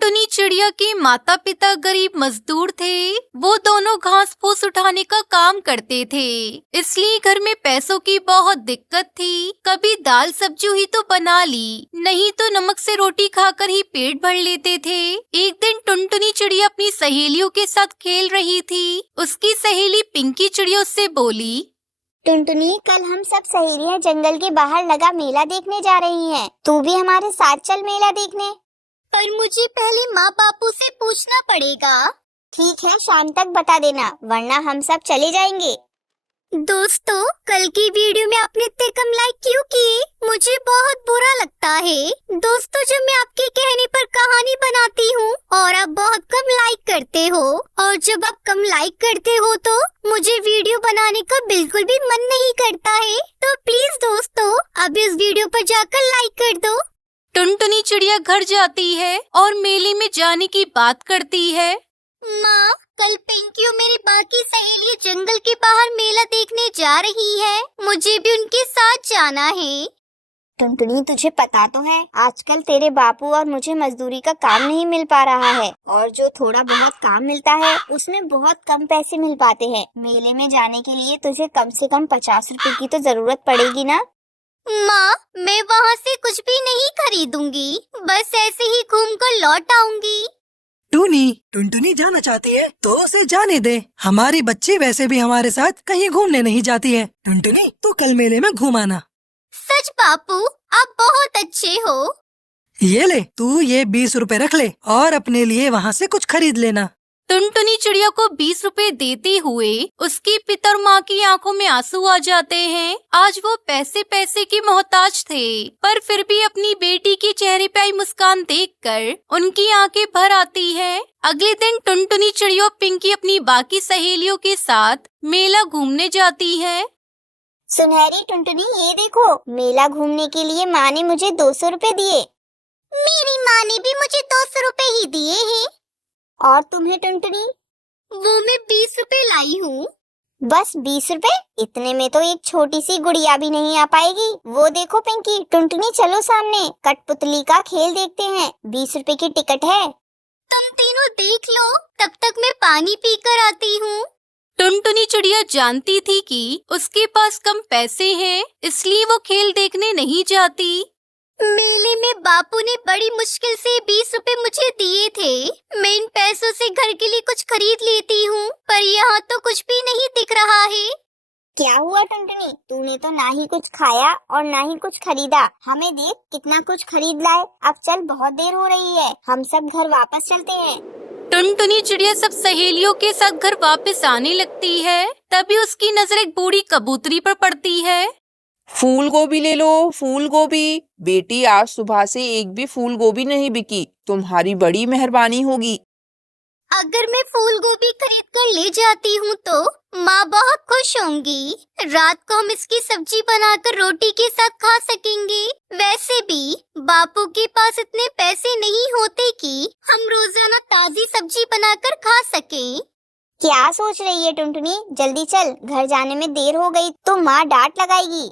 टुनटुनी चिड़िया के माता पिता गरीब मजदूर थे। वो दोनों घास फूस उठाने का काम करते थे, इसलिए घर में पैसों की बहुत दिक्कत थी। कभी दाल सब्जी हुई तो बना ली, नहीं तो नमक से रोटी खाकर ही पेट भर लेते थे। एक दिन टुनटुनी चिड़िया अपनी सहेलियों के साथ खेल रही थी। उसकी सहेली पिंकी चिड़िया उससे बोली, टुनटुनी, कल हम सब सहेलियां जंगल के बाहर लगा मेला देखने जा रही हैं। तू भी हमारे साथ चल मेला देखने। पर मुझे पहले माँ बापू से पूछना पड़ेगा। ठीक है, शाम तक बता देना, वरना हम सब चले जाएंगे। दोस्तों, कल की वीडियो में आपने इतने कम लाइक क्यों किए? मुझे बहुत बुरा लगता है। दोस्तों, जब मैं आपके कहने पर कहानी बनाती हूँ और आप बहुत कम लाइक करते हो, और जब आप कम लाइक करते हो तो मुझे वीडियो बनाने का बिल्कुल भी मन नहीं करता है। तो प्लीज दोस्तों, अब इस वीडियो पर जाकर लाइक कर दो। टुनटुनी चिड़िया घर जाती है और मेले में जाने की बात करती है। माँ, कल पिंकी और मेरी बाकी सहेलियां जंगल के बाहर मेला देखने जा रही है। मुझे भी उनके साथ जाना है। टुनटुनी, तुझे पता तो है आजकल तेरे बापू और मुझे मजदूरी का काम नहीं मिल पा रहा है, और जो थोड़ा बहुत काम मिलता है उसमें बहुत कम पैसे मिल पाते हैं। मेले में जाने के लिए तुझे कम से कम 50 रुपए की तो जरूरत पड़ेगी ना। माँ, मैं वहाँ से कुछ भी नहीं खरीदूंगी, बस ऐसे ही घूम कर लौट आऊंगी। टुनटुनी जाना चाहती है तो उसे जाने दे। हमारी बच्ची वैसे भी हमारे साथ कहीं घूमने नहीं जाती है। टुनटुनी, तू कल मेले में घुमाना। सच बापू, आप बहुत अच्छे हो। ये ले, तू ये 20 रुपए रख ले और अपने लिए वहाँ से कुछ खरीद लेना। टुनटुनी चिड़िया को 20 रुपए देते हुए उसके पिता और माँ की आंखों में आंसू आ जाते हैं। आज वो पैसे पैसे की मोहताज थे, पर फिर भी अपनी बेटी के चेहरे पे आई मुस्कान देखकर उनकी आंखें भर आती है। अगले दिन टुनटुनी चिड़िया और पिंकी अपनी बाकी सहेलियों के साथ मेला घूमने जाती है। सुनहरी टुनटुनी, ये देखो, मेला घूमने के लिए माँ ने मुझे 200 रुपए दिए। मेरी माँ ने भी मुझे 200 रुपए ही दिए हैं। और तुम्हें टुनटुनी? वो मैं 20 रुपए लाई हूँ। बस 20 रुपए? इतने में तो एक छोटी सी गुड़िया भी नहीं आ पाएगी। वो देखो पिंकी, टुनटुनी, चलो सामने कठपुतली का खेल देखते हैं। 20 रुपए की टिकट है। तुम तीनों देख लो, तब तक मैं पानी पी कर आती हूँ। टुनटुनी चिड़िया जानती थी कि उसके पास कम पैसे हैं, इसलिए वो खेल देखने नहीं जाती। मेले में बापू ने बड़ी मुश्किल से 20 रुपए मुझे दिए थे। मैं इन पैसों से घर के लिए कुछ खरीद लेती हूँ, पर यहाँ तो कुछ भी नहीं दिख रहा है। क्या हुआ टुनटुनी? तूने तो ना ही कुछ खाया और ना ही कुछ खरीदा। हमें देख कितना कुछ खरीद लाए। अब चल, बहुत देर हो रही है, हम सब घर वापस चलते हैं। टुनटुनी चिड़िया सब सहेलियों के साथ घर वापस आने लगती है। तभी उसकी नजर एक बूढ़ी कबूतरी पर पड़ती है। फूल गोभी ले लो, फूल गोभी। बेटी, आज सुबह से एक भी फूल गोभी नहीं बिकी, तुम्हारी बड़ी मेहरबानी होगी। अगर मैं फूल गोभी खरीद कर ले जाती हूँ तो माँ बहुत खुश होंगी। रात को हम इसकी सब्जी बनाकर रोटी के साथ खा सकेंगे। वैसे भी बापू के पास इतने पैसे नहीं होते कि हम रोजाना ताजी सब्जी बनाकर खा सकें। क्या सोच रही है टुनटुनी? जल्दी चल, घर जाने में देर हो गई तो माँ डांट लगाएगी।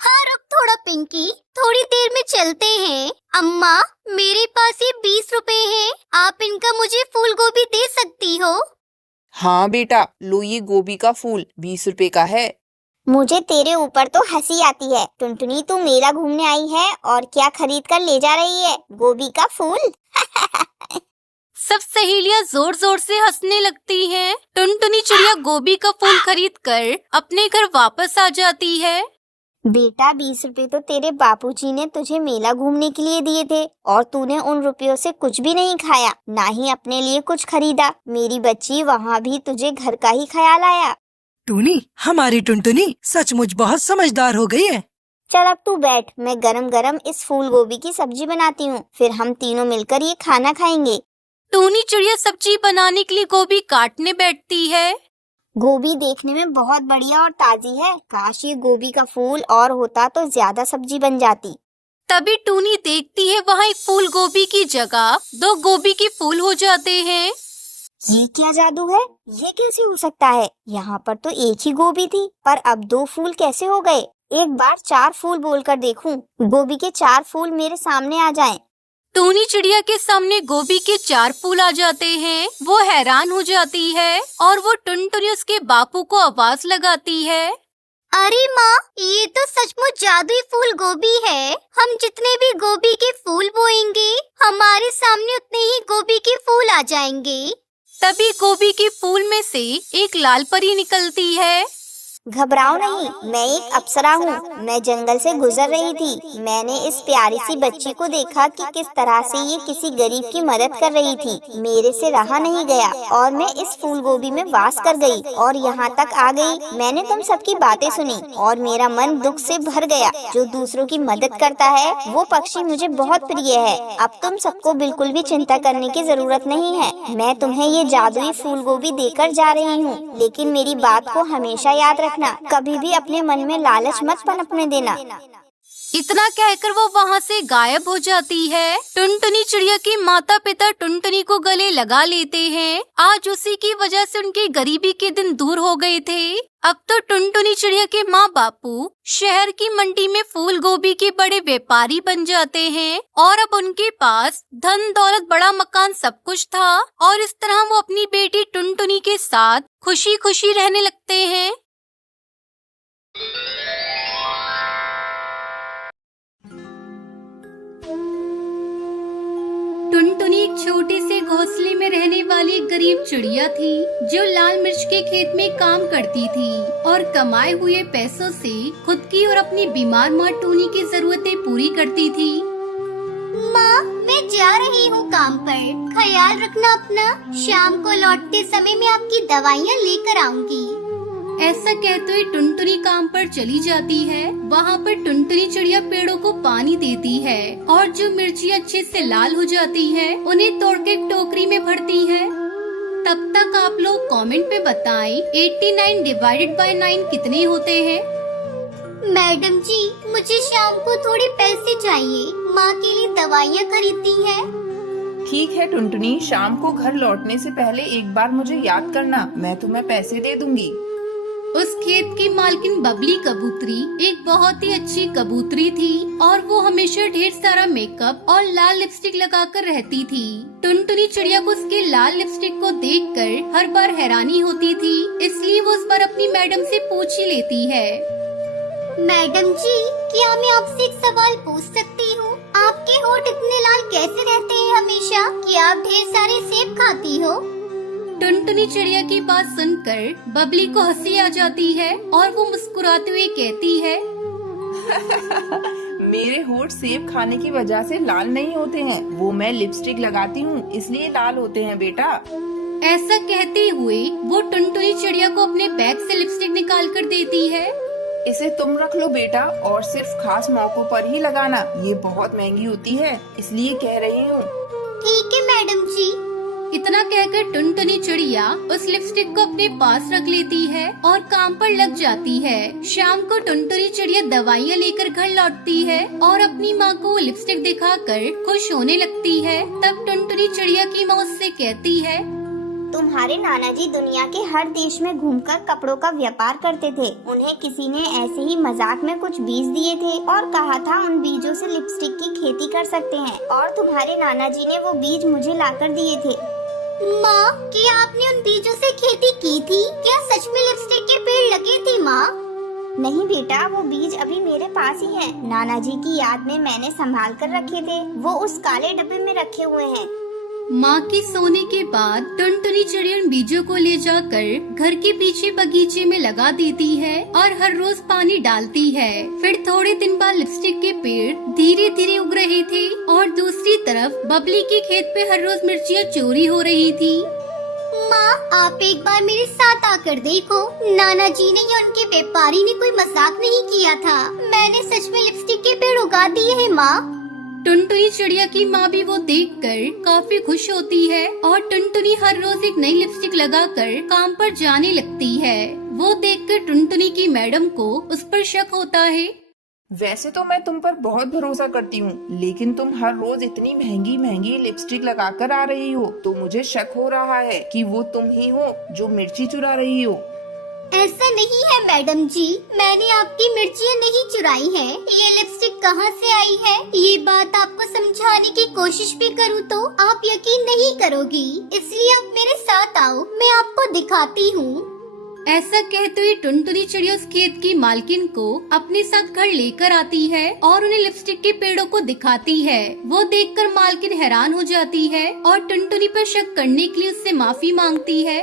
हाँ, रुक थोड़ा पिंकी, थोड़ी देर में चलते हैं। अम्मा, मेरे पास ये 20 रुपए हैं, आप इनका मुझे फूल गोभी दे सकती हो? हाँ बेटा, लो ये गोभी का फूल 20 रुपए का है। मुझे तेरे ऊपर तो हंसी आती है। टुनटुनी, तू मेला घूमने आई है और क्या खरीद कर ले जा रही है? गोभी का फूल? सब सहेलियां जोर जोर से हंसने लगती हैं। टुनटुनी चिड़िया गोभी का फूल खरीद कर अपने घर वापस आ जाती है। बेटा, 20 रुपए तो तेरे बापूजी ने तुझे मेला घूमने के लिए दिए थे, और तूने उन रुपयों से कुछ भी नहीं खाया, ना ही अपने लिए कुछ खरीदा। मेरी बच्ची, वहाँ भी तुझे घर का ही ख्याल आया। टूनी, हमारी टुनटुनी सचमुच बहुत समझदार हो गई है। चल अब तू बैठ, मैं गरम गरम इस फूल गोभी की सब्जी बनाती हूँ, फिर हम तीनों मिलकर ये खाना खाएंगे। टूनी चिड़िया सब्जी बनाने के लिए गोभी काटने बैठती है। गोभी देखने में बहुत बढ़िया और ताजी है। काश ये गोभी का फूल और होता तो ज्यादा सब्जी बन जाती। तभी टूनी देखती है वहाँ एक फूल गोभी की जगह 2 गोभी के फूल हो जाते हैं। ये क्या जादू है? ये कैसे हो सकता है? यहाँ पर तो एक ही गोभी थी, पर अब 2 फूल कैसे हो गए? एक बार 4 फूल बोलकर देखूं, गोभी के 4 फूल मेरे सामने आ जाएं। टूनी चिड़िया के सामने गोभी के 4 फूल आ जाते हैं। वो हैरान हो जाती है और वो टुनटुनी उसके बापू को आवाज लगाती है। अरे माँ, ये तो सचमुच जादुई फूल गोभी है। हम जितने भी गोभी के फूल बोएंगे, हमारे सामने उतने ही गोभी के फूल आ जाएंगे। तभी गोभी के फूल में से एक लाल परी निकलती है। घबराओ नहीं, मैं एक अप्सरा हूँ। मैं जंगल से गुजर रही थी। मैंने इस प्यारी सी बच्ची को देखा कि किस तरह से ये किसी गरीब की मदद कर रही थी। मेरे से रहा नहीं गया और मैं इस फूल गोभी में वास कर गई और यहाँ तक आ गई। मैंने तुम सबकी बातें सुनी और मेरा मन दुख से भर गया। जो दूसरों की मदद करता है वो पक्षी मुझे बहुत प्रिय है। अब तुम सबको बिल्कुल भी चिंता करने की जरूरत नहीं है। मैं तुम्हें ये जादुई फूल गोभी देकर जा रही हूँ, लेकिन मेरी बात को हमेशा याद रखना। कभी भी अपने मन में लालच मत पनपने देना। इतना कहकर वो वहाँ से गायब हो जाती है। टुनटुनी चिड़िया के माता पिता टुनटुनी को गले लगा लेते हैं। आज उसी की वजह से उनकी गरीबी के दिन दूर हो गए थे। अब तो टुनटुनी चिड़िया के माँ बापू शहर की मंडी में फूल गोभी के बड़े व्यापारी बन जाते हैं और अब उनके पास धन दौलत बड़ा मकान सब कुछ था और इस तरह वो अपनी बेटी टुनटुनी के साथ खुशी खुशी रहने लगते हैं। टुनटुनी एक छोटे से घोंसले में रहने वाली एक गरीब चिड़िया थी जो लाल मिर्च के खेत में काम करती थी और कमाए हुए पैसों से खुद की और अपनी बीमार माँ टूनी की जरूरतें पूरी करती थी। माँ, मैं जा रही हूँ काम पर। ख्याल रखना अपना। शाम को लौटते समय मैं आपकी दवाइयाँ लेकर आऊंगी। ऐसा कहते हुए टुनटुनी काम पर चली जाती है। वहाँ पर टुनटुनी चिड़िया पेड़ों को पानी देती है और जो मिर्ची अच्छे से लाल हो जाती है उन्हें तोड़ के टोकरी में भरती है। तब तक आप लोग कमेंट में बताएं 89 डिवाइडेड बाय 9 कितने होते हैं। मैडम जी, मुझे शाम को थोड़े पैसे चाहिए। माँ के लिए दवाइयाँ खरीदती है। ठीक है टुनटुनी, शाम को घर लौटने से पहले एक बार मुझे याद करना, मैं तुम्हें पैसे दे दूंगी। उस खेत की मालकिन बबली कबूतरी एक बहुत ही अच्छी कबूतरी थी और वो हमेशा ढेर सारा मेकअप और लाल लिपस्टिक लगाकर रहती थी। टुनटुनी चिड़िया को उसके लाल लिपस्टिक को देखकर हर बार हैरानी होती थी, इसलिए वो उस बार अपनी मैडम से पूछ ही लेती है। मैडम जी, क्या मैं आपसे एक सवाल पूछ सकती हूँ? आपके होठ इतने लाल कैसे रहते हैं हमेशा? क्या आप ढेर सारे सेब खाती हो? टुनटुनी चिड़िया की बात सुनकर बबली को हंसी आ जाती है और वो मुस्कुराते हुए कहती है मेरे होठ सेब खाने की वजह से लाल नहीं होते हैं, वो मैं लिपस्टिक लगाती हूँ इसलिए लाल होते हैं बेटा। ऐसा कहते हुए वो टुनटुनी चिड़िया को अपने बैग से लिपस्टिक निकाल कर देती है। इसे तुम रख लो बेटा और सिर्फ खास मौकों पर ही लगाना, ये बहुत महंगी होती है इसलिए कह रही हूँ। ठीक है मैडम जी। इतना कहकर टुनटुनी चिड़िया उस लिपस्टिक को अपने पास रख लेती है और काम पर लग जाती है। शाम को टुनटुनी चिड़िया दवाइयाँ लेकर घर लौटती है और अपनी माँ को लिपस्टिक दिखाकर खुश होने लगती है। तब टुनटुनी चिड़िया की माँ उससे कहती है, तुम्हारे नाना जी दुनिया के हर देश में घूमकर कपड़ों का व्यापार करते थे। उन्हें किसी ने ऐसे ही मजाक में कुछ बीज दिए थे और कहा था उन बीजों से लिपस्टिक की खेती कर सकते हैं और तुम्हारे नाना जी ने वो बीज मुझे लाकर दिए थे। माँ, क्या आपने उन बीजों से खेती की थी? क्या सच में लिपस्टिक के पेड़ लगे थे माँ? नहीं बेटा, वो बीज अभी मेरे पास ही हैं। नाना जी की याद में मैंने संभाल कर रखे थे। वो उस काले डब्बे में रखे हुए हैं। माँ के सोने के बाद टुनटुनी चिड़िया उन बीजों को ले जाकर घर के पीछे बगीचे में लगा देती है और हर रोज पानी डालती है। फिर थोड़े दिन बाद लिपस्टिक के पेड़ धीरे धीरे उग रहे थे और दूसरी तरफ बबली के खेत पे हर रोज मिर्चियाँ चोरी हो रही थी। माँ, आप एक बार मेरे साथ आकर देखो। नाना जी ने या उनके व्यापारी ने कोई मजाक नहीं किया था। मैंने सच में लिपस्टिक के पेड़ उगा दिए हैं माँ। टुनटुनी चिड़िया की माँ भी वो देखकर काफी खुश होती है और टुनटुनी हर रोज एक नई लिपस्टिक लगाकर काम पर जाने लगती है। वो देखकर टुनटुनी की मैडम को उस पर शक होता है। वैसे तो मैं तुम पर बहुत भरोसा करती हूँ, लेकिन तुम हर रोज इतनी महंगी महंगी लिपस्टिक लगाकर आ रही हो तो मुझे शक हो रहा है कि वो तुम ही हो जो मिर्ची चुरा रही हो। ऐसा नहीं है मैडम जी, मैंने आपकी मिर्चियाँ नहीं चुराई है। ये लिपस्टिक कहाँ से आई है, ये बात आपको समझाने की कोशिश भी करूँ तो आप यकीन नहीं करोगी। इसलिए आप मेरे साथ आओ, मैं आपको दिखाती हूँ। ऐसा कहते हुए टुनटुनी चिड़िया उस खेत की मालकिन को अपने साथ घर लेकर आती है और उन्हें लिपस्टिक के पेड़ों को दिखाती है। वो देखकर मालकिन हैरान हो जाती है और टुनटुनी पर शक करने के लिए उससे माफी मांगती है।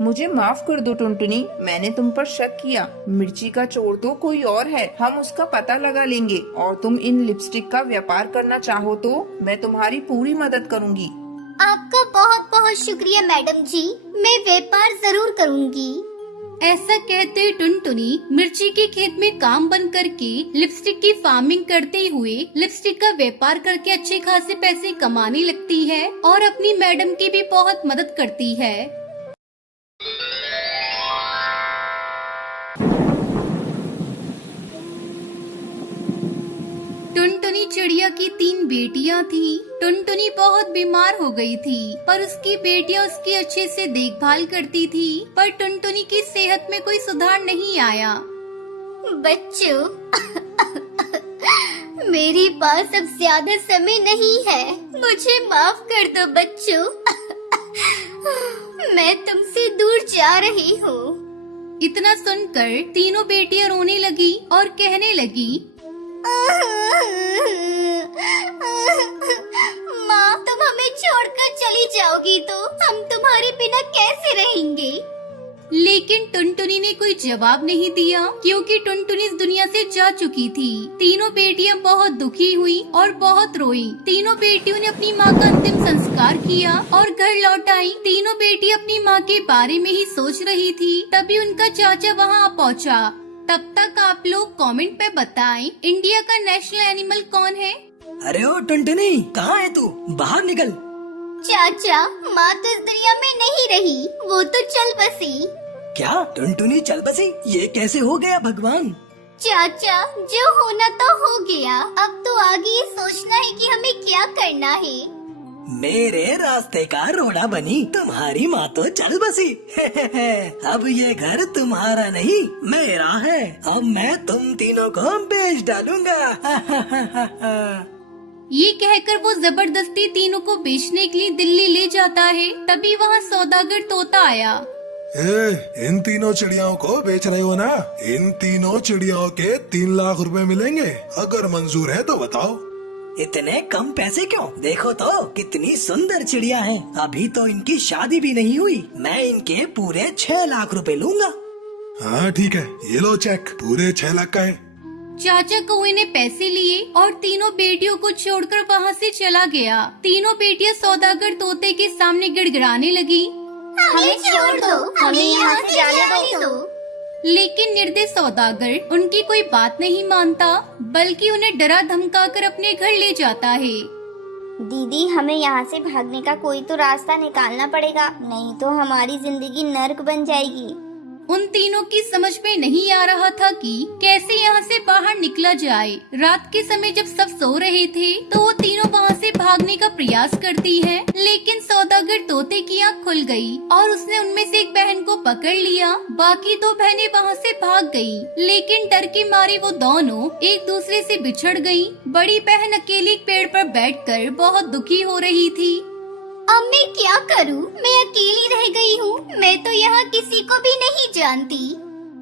मुझे माफ कर दो टुनटुनी, मैंने तुम पर शक किया। मिर्ची का चोर तो कोई और है, हम उसका पता लगा लेंगे। और तुम इन लिपस्टिक का व्यापार करना चाहो तो मैं तुम्हारी पूरी मदद करूँगी। आपका बहुत बहुत शुक्रिया मैडम जी, मैं व्यापार जरूर करूँगी। ऐसा कहते हुए टुनटुनी मिर्ची के खेत में काम बंद करके लिपस्टिक की फार्मिंग करते हुए लिपस्टिक का व्यापार करके अच्छे खासे पैसे कमाने लगती है और अपनी मैडम की भी बहुत मदद करती है। टुनटुनी चिड़िया की 3 बेटियां थी। टुनटुनी बहुत बीमार हो गई थी, पर उसकी बेटियां उसकी अच्छे से देखभाल करती थी, पर टुनटुनी की सेहत में कोई सुधार नहीं आया। बच्चों, मेरे पास अब ज्यादा समय नहीं है, मुझे माफ कर दो बच्चों। मैं तुमसे दूर जा रही हूँ। इतना सुनकर तीनों बेटियां रोने लगी और कहने लगी, माँ, तुम हमें छोड़कर चली जाओगी तो हम तुम्हारे बिना कैसे रहेंगे। लेकिन टुनटुनी ने कोई जवाब नहीं दिया, क्योंकि टुनटुनी इस दुनिया से जा चुकी थी। तीनों बेटियां बहुत दुखी हुई और बहुत रोई। तीनों बेटियों ने अपनी माँ का अंतिम संस्कार किया और घर लौट आई। तीनों बेटी अपनी माँ के बारे में ही सोच रही थी, तभी उनका चाचा वहाँ आ पहुँचा। तब तक आप लोग कमेंट पे बताएं, इंडिया का नेशनल एनिमल कौन है? अरे ओ टुनटुनी, कहाँ है तू? बाहर निकल। चाचा, माँ तो इस दुनिया में नहीं रही, वो तो चल बसी। क्या टुनटुनी चल बसी? ये कैसे हो गया भगवान? चाचा, जो होना तो हो गया, अब तो आगे ये सोचना है कि हमें क्या करना है। मेरे रास्ते का रोड़ा बनी तुम्हारी माँ तो चल बसी। अब ये घर तुम्हारा नहीं मेरा है। अब मैं तुम तीनों को बेच डालूंगा। ये कहकर वो जबरदस्ती तीनों को बेचने के लिए दिल्ली ले जाता है। तभी वहाँ सौदागर तोता आया। इन तीनों चिड़ियाओं को बेच रहे हो ना? इन तीनों चिड़ियाओं के 3 लाख रुपए मिलेंगे, अगर मंजूर है तो बताओ। इतने कम पैसे क्यों? देखो तो कितनी सुंदर चिड़िया हैं। अभी तो इनकी शादी भी नहीं हुई। मैं इनके पूरे 6 लाख रुपए लूंगा। हाँ ठीक है, ये लो चेक, पूरे 6 लाख का है। चाचा कौए ने पैसे लिए और तीनों बेटियों को छोड़कर वहाँ से चला गया। तीनों बेटियां सौदागर तोते के सामने गिड़गिड़ाने लगी। हमें छोड़ दो, हमें यहाँ से जाने दो। लेकिन निर्दयी सौदागर उनकी कोई बात नहीं मानता, बल्कि उन्हें डरा धमकाकर अपने घर ले जाता है। दीदी, हमें यहाँ से भागने का कोई तो रास्ता निकालना पड़ेगा, नहीं तो हमारी जिंदगी नर्क बन जाएगी। उन तीनों की समझ में नहीं आ रहा था कि कैसे यहाँ से बाहर निकला जाए। रात के समय जब सब सो रहे थे तो वो तीनों वहाँ से भागने का प्रयास करती है, लेकिन सौदागर तोते की आँख खुल गई और उसने उनमें से एक बहन को पकड़ लिया। बाकी 2 बहनें वहाँ से भाग गई, लेकिन डर के मारे वो दोनों एक दूसरे से बिछड़ गई। बड़ी बहन अकेली एक पेड़ पर बैठकर बहुत दुखी हो रही थी। अब मैं क्या करूं? मैं अकेली रह गई हूँ। मैं तो यहाँ किसी को भी नहीं जानती।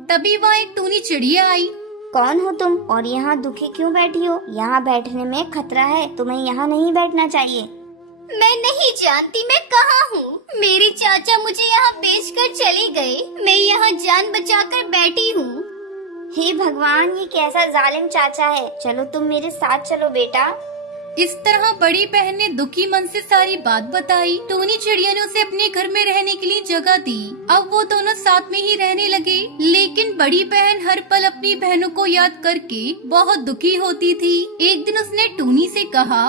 तभी वहाँ एक टूनी चिड़िया आई। कौन हो तुम और यहाँ दुखी क्यों बैठी हो? यहाँ बैठने में खतरा है, तुम्हें यहाँ नहीं बैठना चाहिए। मैं नहीं जानती मैं कहाँ हूँ। मेरे चाचा मुझे यहाँ बेचकर चले गए। मैं यहाँ जान बचाकर बैठी हूँ। हे भगवान, ये कैसा जालिम चाचा है। चलो तुम मेरे साथ चलो बेटा। इस तरह बड़ी बहन ने दुखी मन से सारी बात बताई। टूनी चिड़िया ने उसे अपने घर में रहने के लिए जगह दी। अब वो दोनों साथ में ही रहने लगे, लेकिन बड़ी बहन हर पल अपनी बहनों को याद करके बहुत दुखी होती थी। एक दिन उसने टूनी से कहा,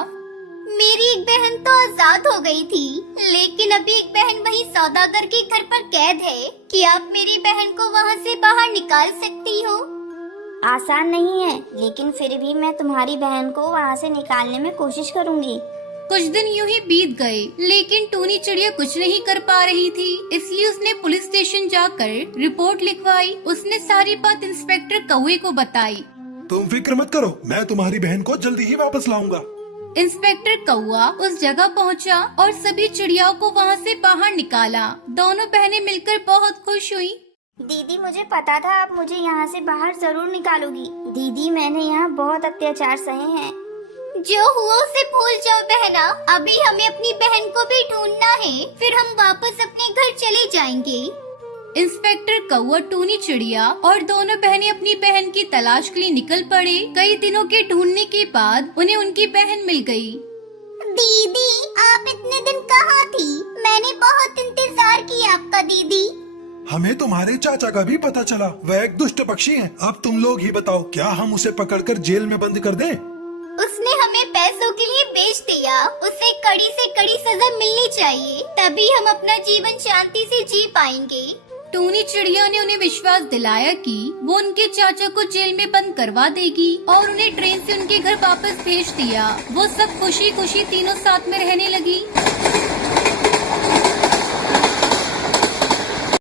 मेरी एक बहन तो आजाद हो गई थी, लेकिन अभी एक बहन वही सौदागर के घर पर कैद है। क्या आप मेरी बहन को वहाँ से बाहर निकाल सकती हो? आसान नहीं है, लेकिन फिर भी मैं तुम्हारी बहन को वहाँ से निकालने में कोशिश करूँगी। कुछ दिन यूं ही बीत गए, लेकिन टूनी चिड़िया कुछ नहीं कर पा रही थी। इसलिए उसने पुलिस स्टेशन जाकर रिपोर्ट लिखवाई। उसने सारी बात इंस्पेक्टर कौवे को बताई। तुम फिक्र मत करो, मैं तुम्हारी बहन को जल्दी ही वापस लाऊंगा। इंस्पेक्टर कौवा उस जगह पहुंचा और सभी चिड़ियाओं को वहां से बाहर निकाला। दोनों बहनें मिलकर बहुत खुश हुई। दीदी, मुझे पता था आप मुझे यहाँ से बाहर जरूर निकालोगी। दीदी, मैंने यहाँ बहुत अत्याचार सहे हैं। जो हुआ उसे भूल जाओ बहना, अभी हमें अपनी बहन को भी ढूंढना है, फिर हम वापस अपने घर चले जाएंगे। इंस्पेक्टर कौवा, टूनी चिड़िया और दोनों बहनें अपनी बहन की तलाश के लिए निकल पड़े। कई दिनों के ढूंढने के बाद उन्हें उनकी बहन मिल गई। दीदी, आप इतने दिन कहाँ थी? मैंने बहुत इंतजार किया आपका दीदी। हमें तुम्हारे चाचा का भी पता चला, वह एक दुष्ट पक्षी है। अब तुम लोग ही बताओ, क्या हम उसे पकड़कर जेल में बंद कर दें? उसने हमें पैसों के लिए बेच दिया, उसे कड़ी से कड़ी सजा मिलनी चाहिए, तभी हम अपना जीवन शांति से जी पाएंगे। टूनी चिड़िया ने उन्हें विश्वास दिलाया कि वो उनके चाचा को जेल में बंद करवा देगी और उन्हें ट्रेन से उनके घर वापस भेज दिया। वो सब खुशी खुशी तीनों साथ में रहने लगी।